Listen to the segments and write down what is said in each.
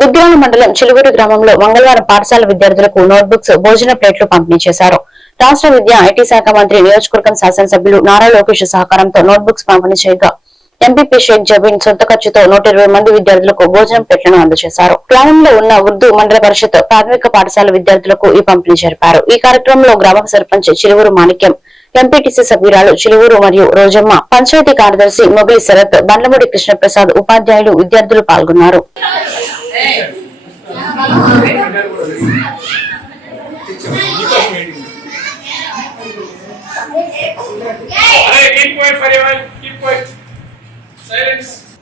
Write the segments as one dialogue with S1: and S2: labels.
S1: దుగ్గిరాల మండలం చిలుగురు గ్రామంలో మంగళవారం పాఠశాల విద్యార్థులకు నోట్బుక్స్ భోజన ప్లేట్లు పంపిణీ చేశారు. రాష్ట్ర విద్య ఐటీ శాఖ మంత్రి నియోజకవర్గం శాసనసభ్యులు నారా లోకేష్ సహకారంతో నోట్బుక్స్ పంపిణీ చేయగా ఎంపీపీ షేక్ జబీన్ సొంత ఖర్చుతో నూట ఇరవై మంది విద్యార్థులకు భోజనం ప్లేట్లను అందజేశారు. గ్రామంలో ఉన్న ఉర్దూ మండల పరిషత్ ప్రాథమిక పాఠశాల విద్యార్థులకు ఈ పంపిణీ జరిపారు. ఈ కార్యక్రమంలో గ్రామ సర్పంచ్ చిలువూరు మాణిక్యం ఎంపీటీసీ సభ్యురాలు చిలువూరు మరియు రోజమ్మ పంచాయతీ కార్యదర్శి మొగిలి శరత్ బండ్లమూడి కృష్ణప్రసాద్ ఉపాధ్యాయులు విద్యార్థులు పాల్గొన్నారు.
S2: Hey, keep quiet for everyone. Keep quiet. Silence.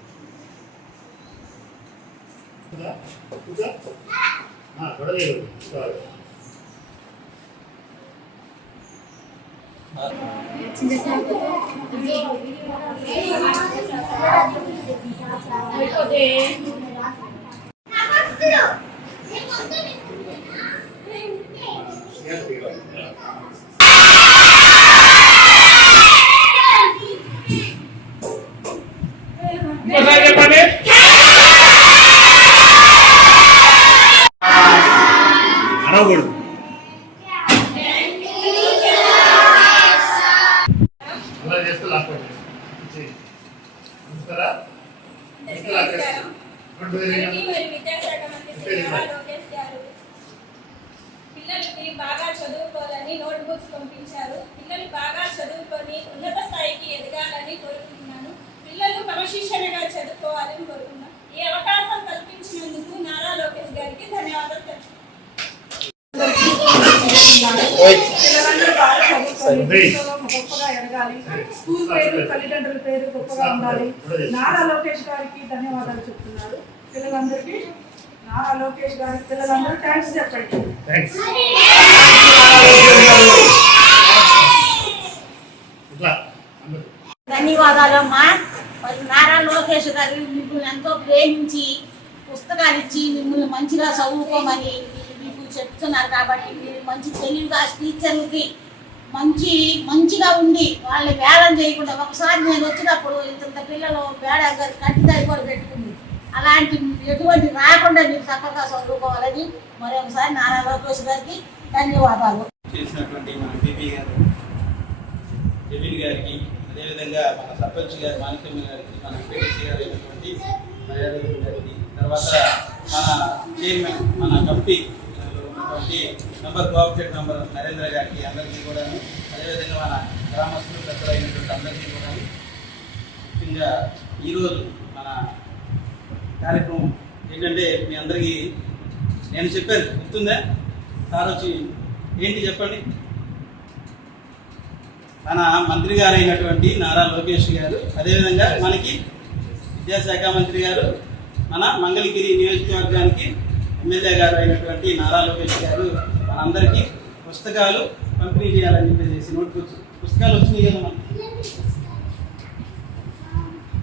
S3: Okay. పిల్లలకి బాగా చదువుకోవాలని నోట్ బుక్స్ పంపించారు. పిల్లలు బాగా చదువుకొని ఉన్నత స్థాయికి ఎదగాలని కోరుకుంటున్నాను. పిల్లలు క్రమశిక్షణగా చదువుకోవాలని కోరుకుంటున్నాను. ఈ అవకాశం కల్పించినందుకు నారా లోకేష్ గారికి ధన్యవాదాలు తెలుపుతున్నాను.
S4: గొప్పగా ఎదగాలి. స్కూల్ పేరు తల్లిదండ్రుల పేరు గొప్పగా ఉండాలి. నారా లోకేష్ గారికి ధన్యవాదాలు చెప్తున్నారు. పిల్లలందరికీ నారా లోకేష్ గారికి పిల్లలందరూ థ్యాంక్స్ చెప్పండి.
S5: ధన్యవాదాలమ్మా మరి నారా లోకేష్ గారు మిమ్మల్ని ఎంతో ప్రేమించి పుస్తకాలు ఇచ్చి మిమ్మల్ని మంచిగా చదువుకోమని మీకు చెప్తున్నారు కాబట్టి మీరు మంచి తెలివిగా టీచర్లకి మంచి మంచిగా ఉండి వాళ్ళని వేలం చేయకుండా ఒకసారి నేను వచ్చినప్పుడు ఇంత పిల్లలు వేడ కట్టిదారి కూడా పెట్టుకుంది. అలాంటి ఎటువంటి రాకుండా మీరు చక్కగా చదువుకోవాలని మరొకసారి నారా లోకేష్ గారికి ధన్యవాదాలు.
S6: చేసినటువంటి మన బీపీ గారు జమీన్ గారికి అదేవిధంగా మన సర్పంచ్ గారు మాణిక్యం గారికి మన ఎంపీటీసీ గారు అయినటువంటి దయాదేవి గారికి తర్వాత మన చైర్మన్ మన కమిటీ ఉన్నటువంటి నెంబర్ కోఆపరేటివ్ నెంబర్ నరేంద్ర గారికి అందరికీ కూడా అదేవిధంగా మన గ్రామస్తులు పెద్దలు అయినటువంటి అందరికీ కూడా ముఖ్యంగా ఈరోజు మన కార్యక్రమం ఏంటంటే మీ అందరికీ నేను చెప్పాను. గుర్తుందా? సార్ వచ్చి ఏంటి చెప్పండి? మన మంత్రి గారు అయినటువంటి నారా లోకేష్ గారు అదేవిధంగా మనకి విద్యాశాఖ మంత్రి గారు మన మంగళగిరి నియోజకవర్గానికి ఎమ్మెల్యే గారు అయినటువంటి నారా లోకేష్ గారు మనందరికీ పుస్తకాలు పంపిణీ చేయాలని చెప్పేసి నోట్బుక్స్ పుస్తకాలు వచ్చినాయి కదా మనకి.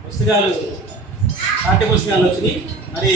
S6: పుస్తకాలు పాఠ్య పుస్తకాలు వచ్చినాయి. మరి